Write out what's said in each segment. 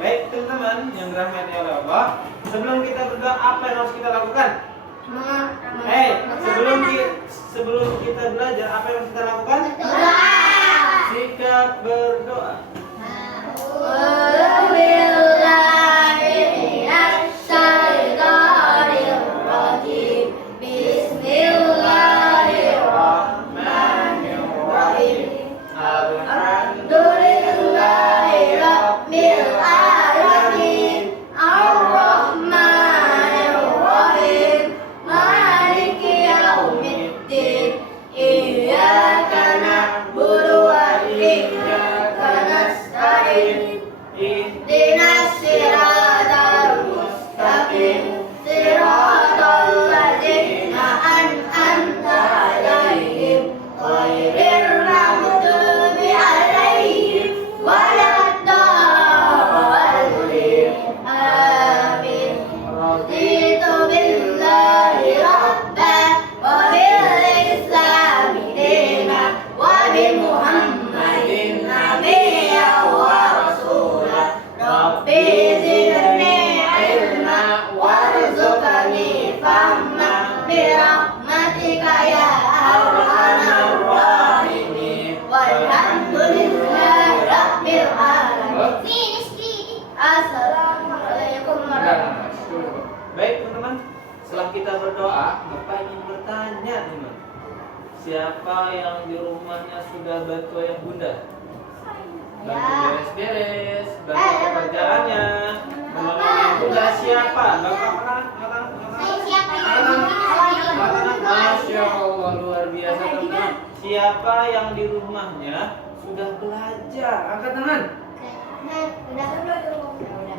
baik teman-teman yang dirahmati oleh Allah. Sebelum kita berdoa, apa yang harus kita lakukan? Sebelum kita belajar, apa yang harus kita lakukan? Sikap berdoa. Baik teman-teman, setelah kita berdoa, Bapak ingin bertanya teman, siapa yang di rumahnya sudah bantu ayah bunda? Bantu beres-beres, bantu pekerjaannya, menolong bunda siapa? Bapak angkat. Masya Allah, luar biasa teman-teman. Siapa yang di rumahnya sudah belajar? Angkat tangan.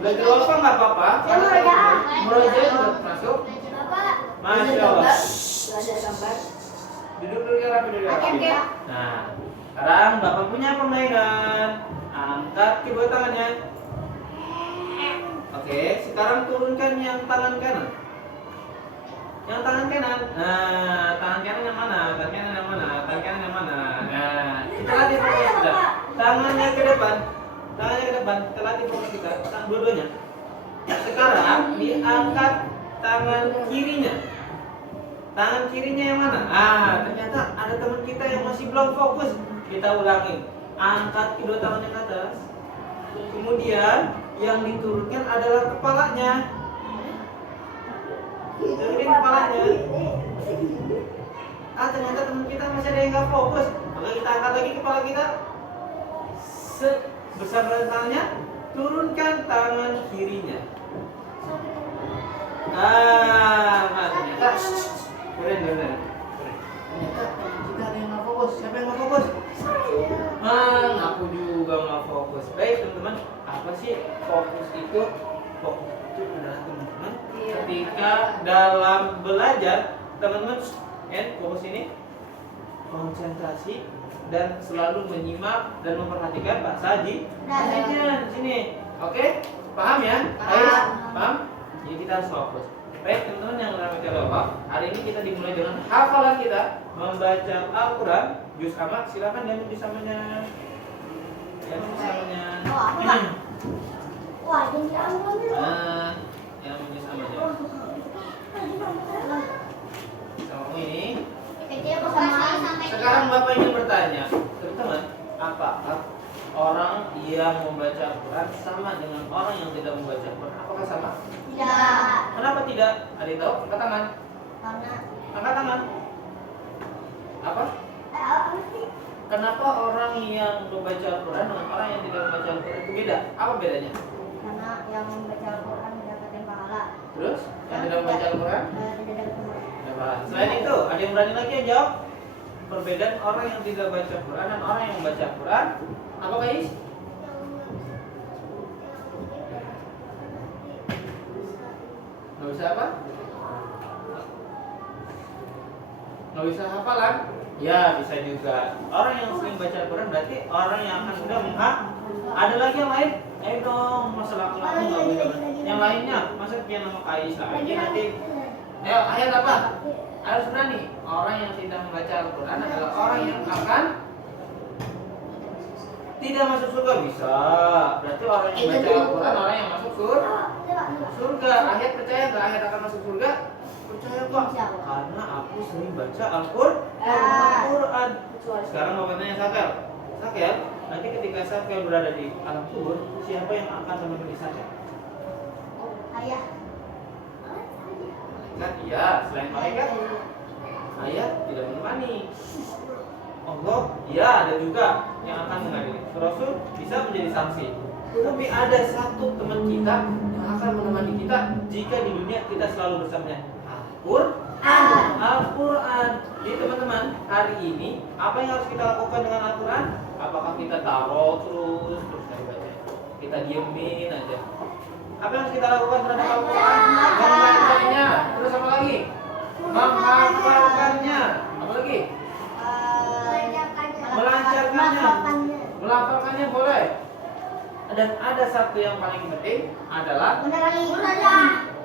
Belajar apa nggak apa-apa? Murojaah sudah masuk. Masya Allah. Duduk dulu ya rapi. Nah, sekarang Bapak punya permainan. Angkat kedua tangannya. Oke, sekarang turunkan yang tangan kanan. Yang tangan kanan. Nah, tangan kanan yang mana? Tangan kanan yang mana? Tangan kanan yang mana? Nah, kita latih fokus sudah. Tangannya ke depan. Tangannya ke depan, kita latih fokus kita, tangan dua-duanya. Sekarang diangkat tangan kirinya. Tangan kirinya yang mana? Ternyata ada teman kita yang masih belum fokus. Kita ulangi. Angkat kedua tangannya ke atas. Kemudian yang diturunkan adalah kepalanya. Turunin kepalanya. Ternyata teman kita masih ada yang nggak fokus. Maka kita angkat lagi kepala kita. Besar tangannya, turunkan tangan kirinya. Ternyata keren. Ternyata kita ada yang nggak fokus. Siapa yang nggak fokus? Aku juga nggak fokus. Baik teman-teman, apa sih fokus itu? Fokus itu adalah teman-teman ketika dalam belajar, teman-teman fokus ini konsentrasi dan selalu menyimak dan memperhatikan bahasa ajarnya di sini. Oke? Paham ya? Paham? Jadi kita harus fokus. Baik teman-teman yang dirahmati Allah, hari ini kita dimulai dengan hafalan kita membaca Al-Quran juz amma. Silakan yang juz ammanya. Yang juz ammanya. Yang juz ammanya. Sama ini. Sekarang Bapak ingin bertanya, teman-teman, apakah orang yang membaca Al-Quran sama dengan orang yang tidak membaca Al-Quran? Apakah sama? Tidak. Kenapa tidak? Ada yang tahu? Angkat tangan. Angkat tangan. Apa? Kenapa orang yang membaca Al-Quran dengan orang yang tidak membaca Al-Quran itu beda? Apa bedanya? Karena yang membaca Al-Quran mendapatkan pahala. Terus? Yang tidak membaca Al-Quran? Tidak dapat pahala. Selain itu, ada yang berani lagi yang jawab? Perbedaan orang yang tidak baca Quran dan orang yang membaca Quran, apa guys? Nggak bisa apa? Nggak bisa hafalan? Ya bisa juga. Orang yang sering baca Quran berarti orang yang akan sudah menghafal. Ada lagi yang lain? Ayo dong, masalah aku nggak bisa. Yang lainnya, masa dia nama Kais lagi nanti? Ayo, ayat apa? Harus berani. Orang yang tidak membaca Al-Quran adalah orang yang akan Tidak masuk surga bisa. Berarti orang yang baca Al-Quran orang yang masuk surga. Ayat percaya nggak ayat akan masuk surga? Percaya kok. Karena aku sering baca Al-Quran. Sekarang mau tanya Sakel. Sakel, nanti ketika Sakel berada di alam kubur, siapa yang akan menemani Sakel? Ayah. Malaikat, iya. Selain malaikat, ayah tidak menemani. Allah, ya ada juga yang akan mengadili. Rasul bisa menjadi saksi. Tapi ada satu teman kita yang akan menemani kita jika di dunia kita selalu bersamanya. Al-Quran. Jadi teman-teman, hari ini apa yang harus kita lakukan dengan Al-Quran? Apakah kita taruh terus dari baca? Kita diemin aja. Apa yang harus kita lakukan terhadap Al-Quran? Membacanya. Terus apa lagi? Menghafalkannya. Apa lagi? Melancarkannya. Melafalkannya boleh. Dan ada satu yang paling penting adalah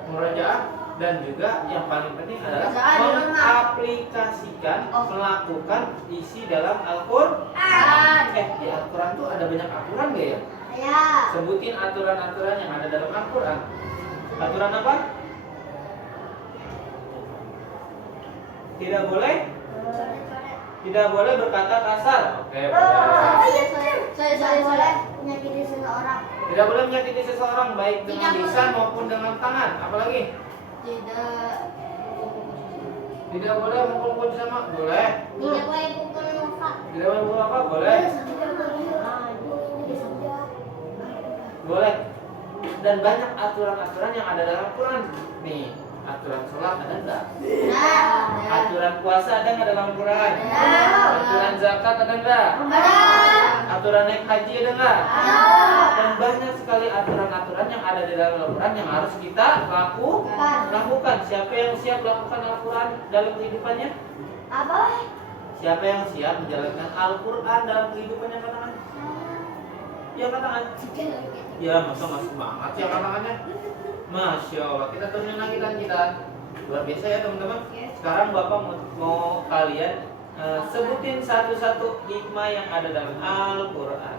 murajaah, dan juga yang paling penting adalah mengaplikasikan, melakukan isi dalam Al-Quran. Di Al-Quran tuh ada banyak aturan gak ya? Ya. Sebutin aturan-aturan yang ada dalam Al-Quran. Aturan apa? Tidak boleh berkata kasar. Oke, Saya boleh menyakiti seseorang. Tidak boleh menyakiti seseorang baik dengan lisan maupun dengan tangan. Apalagi? Tidak boleh mukul sama. Boleh. Tidak boleh pukul muka. Tidak boleh mukul apa? Boleh. Boleh. Dan banyak aturan-aturan yang ada dalam Al-Quran. Nih, aturan sholat ada enggak? Aturan puasa ada enggak dalam Al-Quran? Aturan zakat ada enggak? Aturan naik haji ada enggak? Dan banyak sekali aturan-aturan yang ada di dalam Al-Quran yang harus kita lakukan. Siapa yang siap lakukan Al-Quran dalam kehidupannya? Apa? Siapa yang siap menjalankan Al-Quran dalam kehidupannya? Katakan. Ya katakan. Ya masa masih semangat ya katakannya. Masya Allah. Kita turunin lagi kan kita. Luar biasa ya teman-teman. Sekarang Bapak mau kalian sebutin satu-satu hikmah yang ada dalam Al-Quran.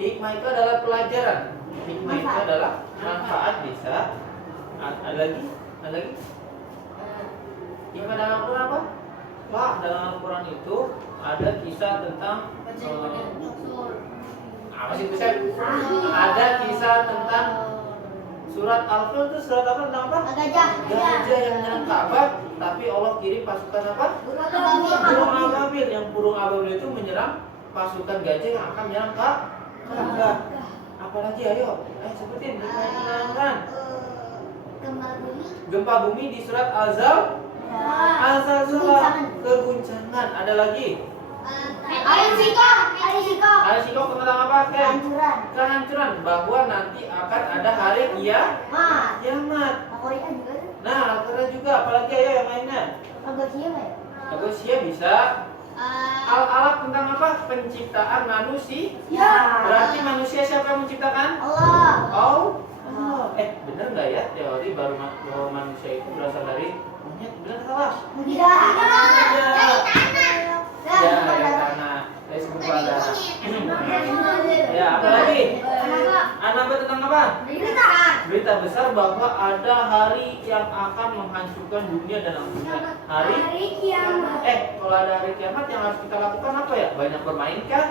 Hikmah itu adalah pelajaran. Hikmah itu adalah manfaat bisa. Ada lagi? Hikmah dalam Al-Quran apa? Pak, dalam Al-Quran itu ada kisah tentang apa sih Buset? Ada kisah tentang surat Al-Fil itu surat apa tentang apa? Gajah. Gajah yang menyerang Ka'bah, tapi Allah kirim pasukan apa? Burung ababil. Yang burung ababil itu menyerang pasukan gajah yang akan menyerang Ka'bah. Apalagi ayo sebutin hikmah yang menerangkan. Gempa bumi di surat Al-Zalzalah, keguncangan. Ada lagi? Al-Shikok tentang apa? Kehancuran. Bahwa nanti akan ada hari kiamat. Nah, Al-Quran juga. Apalagi ayo yang lainnya? Manusia bisa. Al-Alaq tentang apa? Penciptaan manusia. Berarti manusia siapa yang menciptakan? Allah. Bener nggak ya teori bahwa manusia itu berasal dari monyet? Bener salah? Ya, dari tanah. Dari sebuah darah. Ya, apa lagi? Anak tentang apa? Berita besar bahwa ada hari yang akan menghancurkan dunia dan akhirat. Hari kiamat. Kalau ada hari kiamat yang harus kita lakukan apa ya? Banyak bermain kah?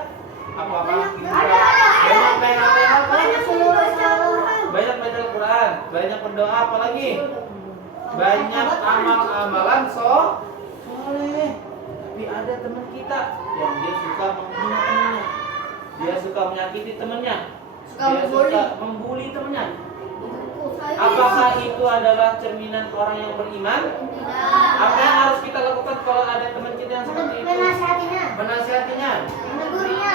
Apakah kita banyak PHP? Banyak baca Al-Quran, banyak berdoa, apalagi? Banyak amal-amalan soleh. Tapi ada teman kita yang dia suka menghina temannya, dia suka menyakiti temannya, dia suka membuli temannya. Apakah itu adalah cerminan orang yang beriman? Apa yang harus kita lakukan kalau ada teman kita yang seperti itu? Menasihatinya, menegurnya.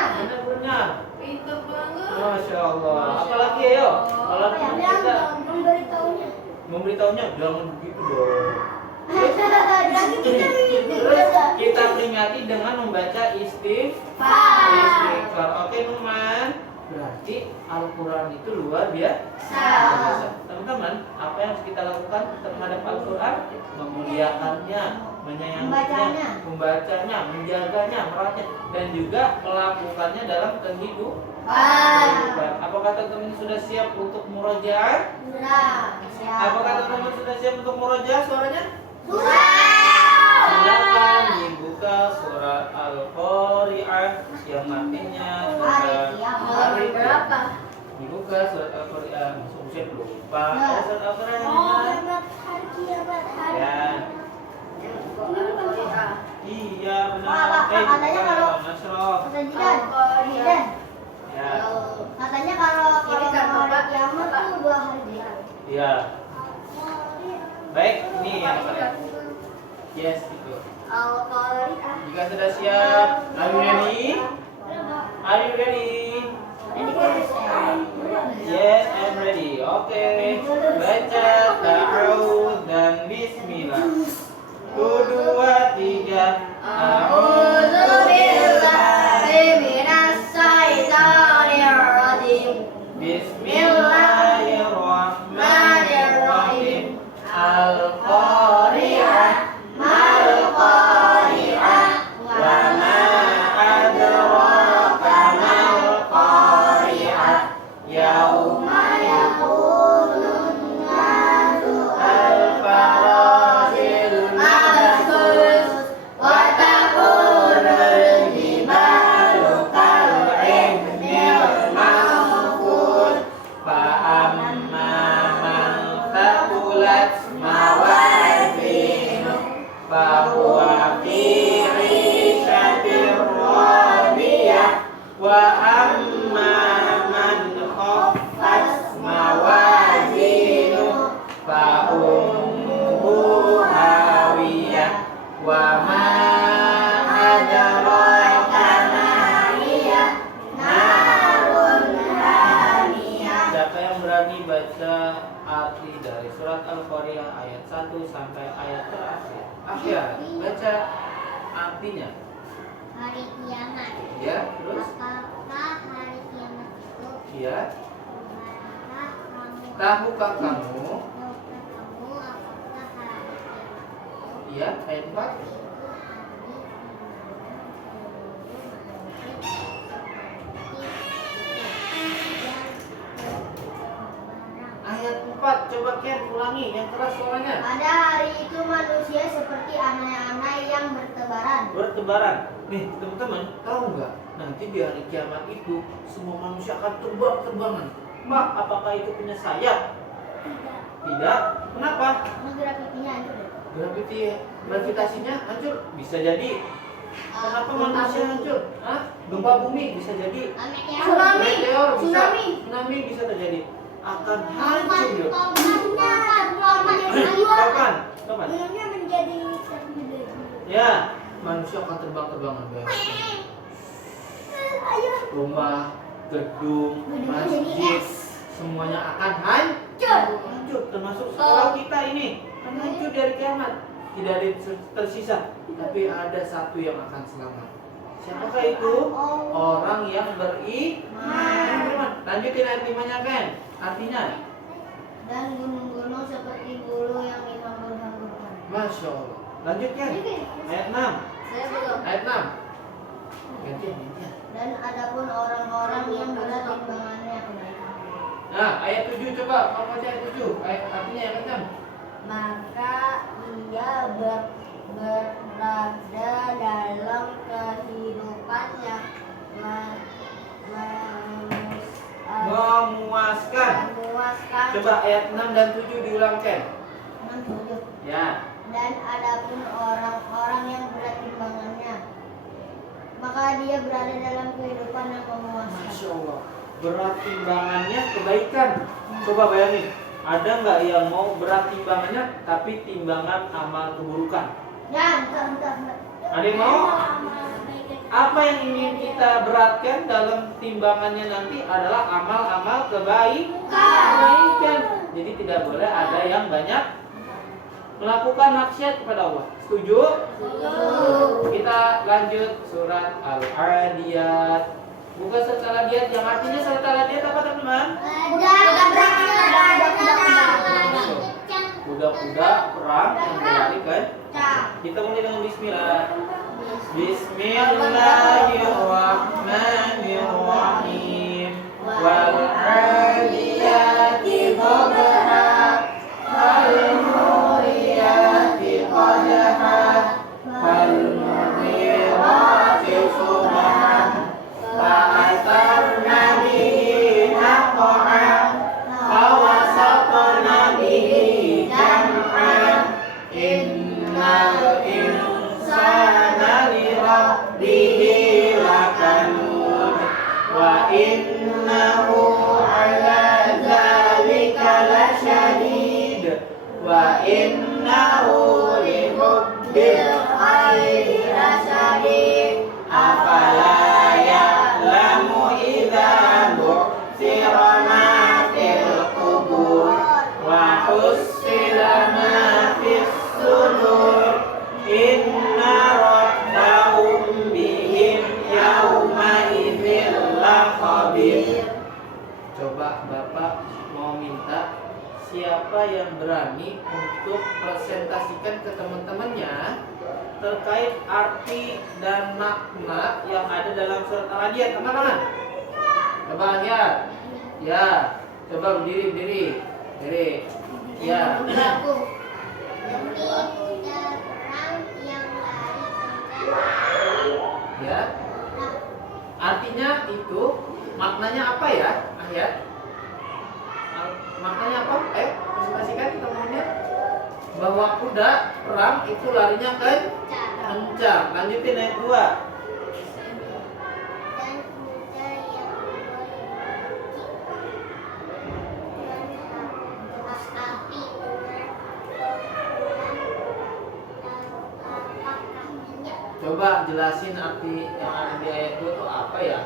Masya Allah. Apalagi ayo? Kalau teman kita memberitahunya, jangan begitu dong. Terus kita peringati dengan membaca istighfar. Oke Numan. Berarti Al-Quran itu luar biasa. Teman-teman, apa yang harus kita lakukan terhadap Al-Quran? Memuliakannya, menyayanginya, membacanya, menjaganya, merawatnya, dan juga melakukannya dalam kehidupan. Apakah teman-teman sudah siap untuk murojaah? Sudah. Siap. Apakah teman-teman sudah siap untuk murojaah suaranya? Sudah. Silakan dibuka surat Al-Qari'ah yang artinya hari berapa? Dibuka surat Al-Qari'ah. Masuk usia lupa. Ya. Ada surat Al-Qari'ah yang mana? Hari kiamat. Ya. Iya benar. Katanya kalau Nasroh. kata Jidan. Ya. Katanya kalau hari kiamat tuh 2 hari. Iya. Baik, ini yang mana? Yes, itu. Al-Qari'ah. Jika sudah siap, are you ready? Are you ready? Yes, I'm ready. Oke. Baca ta'awud dan bismillah. 1, 2, 3. A'udzu billahi minas syaitonir rajim. Bismillahirrahmanirrahim. Al-Qari'ah. Mal Qari'ah. Wa ma adraka mal Qari'ah. Yauma yakunun nasu al-farasil mabthus wa takunul jibalu kal'ibnil manfus fa amma man thaqulat mawazinuh fa huwa fi 'ishatir radiyah wa amma man khaffat mawazinuh fa ummuhu hawiyah wa ma adraka ma hiya narun hamiyah. Siapa yang berani baca arti dari surat Al-Qari'ah ayat 1 sampai ayat terakhir? Baca artinya. Hari kiamat. Ya, terus? Apakah hari kiamat itu? Ya. Tahukah kamu? Tahukah kamu? Tahukah kamu apakah hari kiamat itu? Ya, ayat 4. Itu hari Ayat 4, coba Ken ulangi yang keras suaranya. pada hari itu manusia seperti anak-anak yang bertebaran. Bertebaran. Nih, teman-teman, tahu nggak? Nanti di hari kiamat itu semua manusia akan terbang-terbangan. Mak, apakah itu punya sayap? Tidak. Kenapa? Gravitinya hancur deh. Gravitasinya hancur. Bisa jadi. Kenapa manusia hancur? Hah? Gempa bumi bisa jadi. Meteor bisa. Tsunami bisa terjadi. Akan hancur. Kapan? menjadi Ya, manusia akan terbang-terbangan. Rumah, gedung, masjid, semuanya akan hancur, termasuk sekolah kita ini akan hancur dari kiamat. Tidak ada yang tersisa, tapi ada satu yang akan selamat. Siapakah itu? Orang yang beriman. Lanjutin ayat 5-nya kan? Artinya, dan gunung-gunung seperti bulu yang dihambur-hamburkan. Masya Allah. Lanjutkan ayat 6. Saya belum. Ayat 6. Gantian. Dan adapun orang-orang yang berat timbangannya, Nah, ayat 7 coba. Kamu baca ayat 7. Artinya ayat 6. maka ia berada dalam kehidupannya Memuaskan. Coba ayat 6 dan 7 diulangkan. 6, 7. Ya. Dan adapun orang-orang yang berat timbangannya, maka dia berada dalam kehidupan yang memuaskan. Masya Allah. Berat timbangannya kebaikan. Coba bayangin. Ada nggak yang mau berat timbangannya tapi timbangan amal keburukan? Ya, entar. Ada yang mau? Apa yang ingin kita beratkan dalam timbangannya nanti adalah amal-amal kebaikan. Jadi tidak boleh ada yang banyak melakukan maksiat kepada Allah. Setuju? Kita lanjut surat Al-Adiyat. Buka surat Al-Adiyat yang artinya surat Al-Adiyat apa teman-teman? kuda-kuda perang yang berlari kan. Kita mulai dengan bismillah. Bismillahirrahmanirrahim. Wal 'adiyati dhabha wal muriyati qadha wal mughirati subha wa atarna bihi naq'a wa wasatna bihi jam'a innal insana li rabbihi lakanud wa innahu ala dzalika lasyadid wa innahu li hubbil khairi lasyadid afala ya'lamu idza bu'thira ma fil qubur wa hussila ma fis sudur inna rabbahum bihim yawma idzil lakhabir. Coba Bapak mau minta siapa yang berani untuk presentasikan ke teman-temannya terkait arti dan makna yang ada dalam surat Al-Adiyat. Angkat tangan. Coba lihat. Ya, coba berdiri. Ya. Demi kuda perang yang lari kencang. Ya. Artinya itu maknanya apa ya? Ayat. Maknanya apa? Presentasikan ke teman-temannya bahwa kuda perang itu larinya kencang. Lanjutin ayat 2. Dan kuda yang berhenti dan api dengan apakah minyak? Coba jelasin arti yang ada di ayat 2 itu apa ya?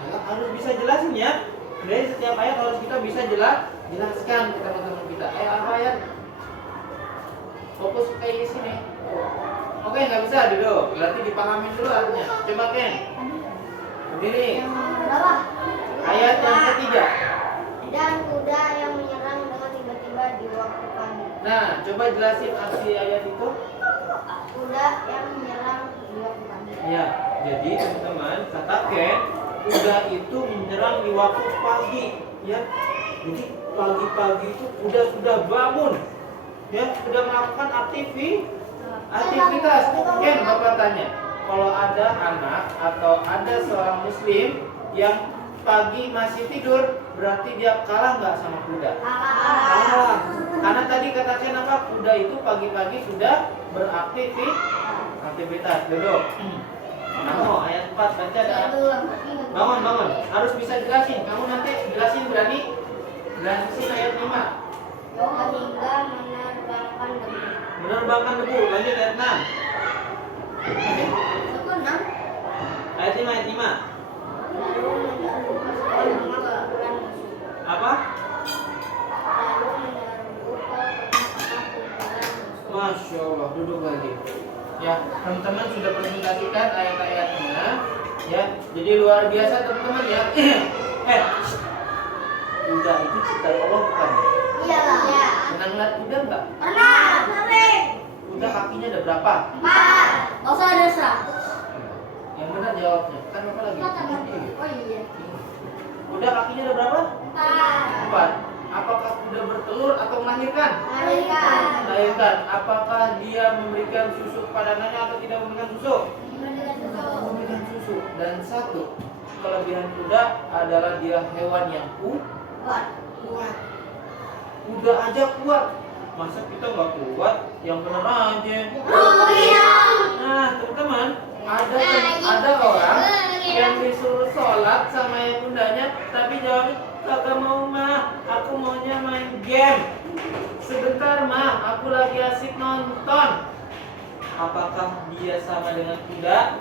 Ayo harus bisa jelasin ya. Dari setiap ayat harus kita bisa jelaskan ke teman-teman kita. Apa ayat? Fokus kayak di sini. Oke, nggak bisa duduk. Berarti dipahamin dulu artinya. Coba Ken. Berdiri. Bawah. Ayat yang ketiga. Dan kuda yang menyerang dengan tiba-tiba di waktu pagi. Nah, coba jelasin arti ayat itu. Kuda yang menyerang di waktu pagi. Ya, jadi teman-teman kata Ken, kuda itu menyerang di waktu pagi, ya. Jadi pagi-pagi itu kuda sudah bangun, ya, sudah melakukan aktivitas. Ken, Bapak tanya, kalau ada anak atau ada seorang muslim yang pagi masih tidur, berarti dia kalah nggak sama kuda? Kalah. Karena tadi katakan apa? Kuda itu pagi-pagi sudah beraktivitas. Duduk. Kamu ayat 4 baca dah. Bangun. Harus bisa jelasin. Kamu nanti jelasin berani. Jelasin ayat 5. Hingga menerbangkan debu. Menerbangkan debu. Lanjut ayat 6. Ayat 5. Lalu menyerbu pasukan kumpulan musuh. Apa? Lalu menyerbu pasukan kumpulan musuh. Masya Allah. Duduk lagi. Ya, teman-teman sudah presentasikan ayat-ayatnya. Ya, jadi luar biasa teman-teman ya. Kuda itu ciptaan Allah bukan? Iyalah. Iya. Pernah ngeliat kuda nggak? Pernah. Sering. Kuda kakinya ada berapa? 4. Gak usah ada 100. Yang benar jawabnya. Kan Bapak lagi. Oh iya. Kuda kakinya ada berapa? 4. 4. Apakah kuda bertelur atau melahirkan? Melahirkan. Melahirkan. Apakah dia memberikan susu kepada anaknya atau tidak memberikan susu? Memberikan susu. Dan satu kelebihan kuda adalah dia hewan yang kuat. Kuda aja kuat. Masa kita nggak kuat? Yang benar aja. Nah, teman-teman, ada orang yang disuruh sholat sama yang kudanya, tapi jawabnya kagak mau mah, aku maunya main game. Sebentar mah, aku lagi asik nonton. Apakah dia sama dengan kuda?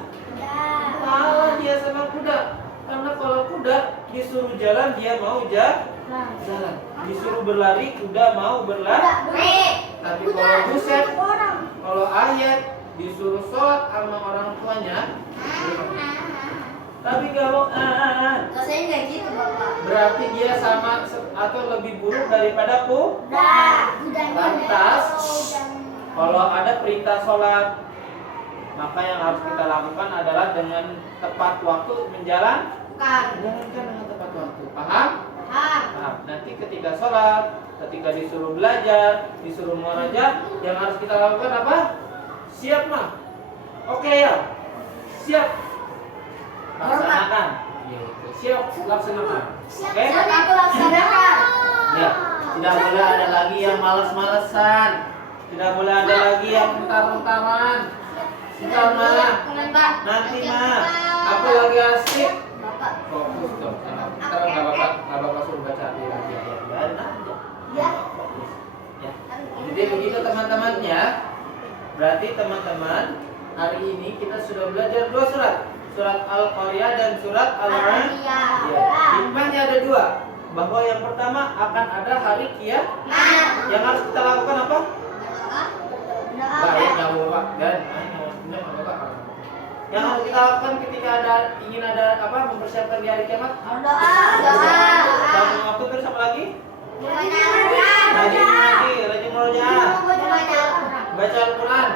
Kalah dia sama kuda. Karena kalau kuda disuruh jalan dia mau jalan. Disuruh berlari kuda mau berlari. Tapi kalau buset, kalau ayat disuruh sholat sama orang tuanya, tapi kalau teman-teman? Rasanya nggak gitu, Bapak. Berarti dia sama atau lebih buruk daripada Kuda. Lantas, kalau ada perintah sholat, maka yang harus kita lakukan adalah dengan tepat waktu menjalankan dengan tepat waktu. Paham? Paham. Nanti ketika sholat, ketika disuruh belajar, disuruh meraja, yang harus kita lakukan apa? Siap mah. Oke ya. Siap. Laksanakan. Gitu. Siap laksanakan. Oke? Aku laksanakan. Ya. Tidak boleh ada lagi yang malas-malesan. Tidak boleh ada lagi yang entar-entaran. Sebentar mah. Nanti mah. Aku lagi asik. Bapak. Fokus dong. Sekarang nggak bapak suruh baca lagi ya. Biarin aja. Ya. Fokus. Ya. Jadi begitu teman-teman ya. Berarti teman-teman hari ini kita sudah belajar 2 surat. Surat Al-Qaryah dan surat Al-An'am. Ya. Hikmahnya ada 2. Bahwa yang pertama akan ada hari kiamat. Yang harus kita lakukan apa? Baik, nggak bapak. Dan yang harus kita lakukan ketika ingin ada apa mempersiapkan di hari kiamat? Doa. Bangun waktu terus apa lagi? Rajin ngaji, rajin murojaah, baca Al-Quran.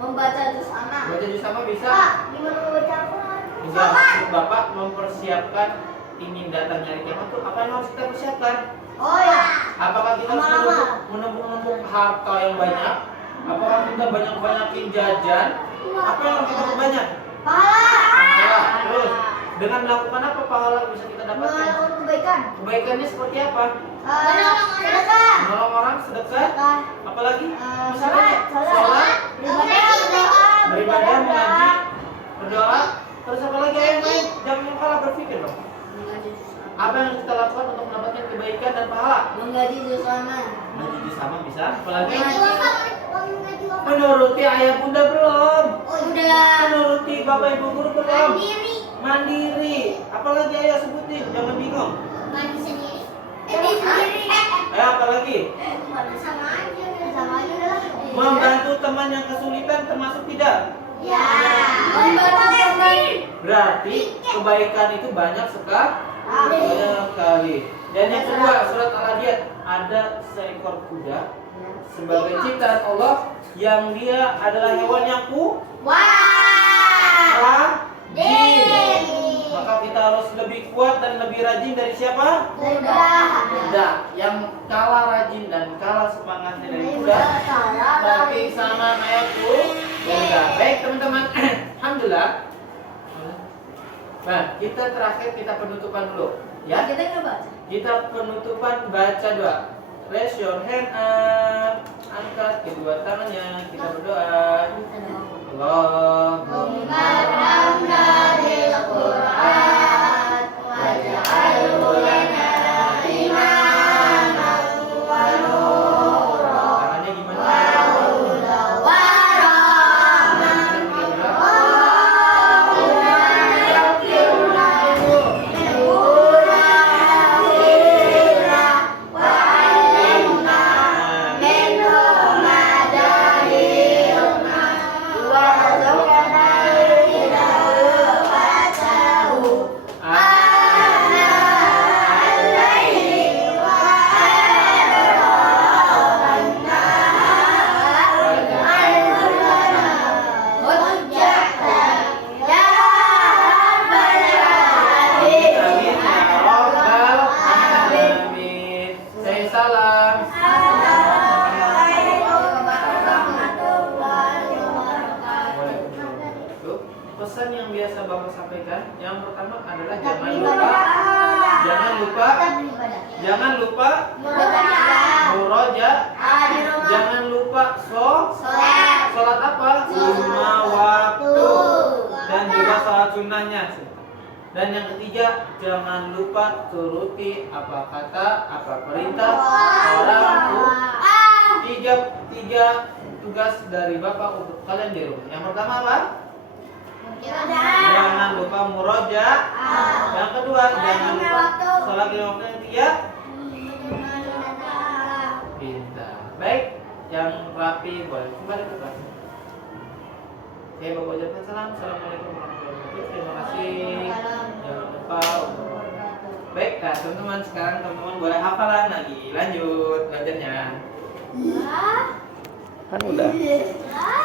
Membaca juz anak. Baca juz sama bisa. Gimana membaca Al-Quran? Bisa. Maksud Bapak mempersiapkan ingin datang hari kiamat tuh apa yang harus kita persiapkan? Oh ya. Apakah kita harus menumpuk harta yang banyak? Apakah kita banyak-banyakin jajan? Apa yang harus kita perbanyak? Pahala. Terus dengan melakukan apa pahala bisa kita dapatkan? Melakukan kebaikan. Kebaikannya seperti apa? Sedekah. Menolong orang, sedekah. Apalagi? Salat. Beribadah, mengaji, berdoa. Terus apa lagi yang lain? Jangan kalah berpikir dong. Apa yang kita lakukan untuk mendapatkan kebaikan dan pahala? Menggaji juz anak. Mengaji sama bisa. Apalagi? Mengaji Menuruti ayah bunda belum? udah. Menuruti bapak ibu guru belum? Mandiri. Mandiri. Apalagi ayah sebutin, jangan bingung. Mandi sendiri. Sendiri. Apalagi? Sama aja. Sama aja udah. Membantu teman yang kesulitan termasuk tidak? Ya. Membantu teman. Berarti kebaikan itu banyak sekali. Dan yang kedua, surat Al-Adiyat, ada seekor kuda sebagai ciptaan Allah yang dia adalah hewan yang rajin. Maka kita harus lebih kuat dan lebih rajin dari siapa? Kuda. Yang kalah rajin dan kalah semangatnya dari kuda berarti sama kayak kuda. Baik teman-teman, alhamdulillah. Nah, kita terakhir kita penutupan dulu, ya. Kita nggak baca. Kita penutupan baca doa. Raise your hand up. Angkat kedua tangannya. Kita berdoa. Allahumma Muhammadil Quran waj'alhu lana imaman wa nura tangannya gimana? wa rahmatan pesan yang biasa Bapak sampaikan, yang pertama adalah jangan lupa murojaah, jangan lupa sholat apa? 5 waktu dan juga sholat sunnahnya. Dan yang ketiga, jangan lupa turuti apa kata, apa perintah orang tua. Tiga tugas dari Bapak untuk kalian di rumah. Yang pertama apa? Jangan lupa murojaah. Yang kedua, jangan lupa sholat 5 waktu. Yang ketiga, pintar. Baik, yang rapi boleh kembali ke kelas. Oke, Bapak ucapkan salam. Assalamualaikum warahmatullahi wabarakatuh. Terima kasih. Jangan lupa untuk baik, nah teman-teman sekarang teman-teman boleh hafalan lagi. Lanjut belajarnya. Ah. Kan udah. Ah.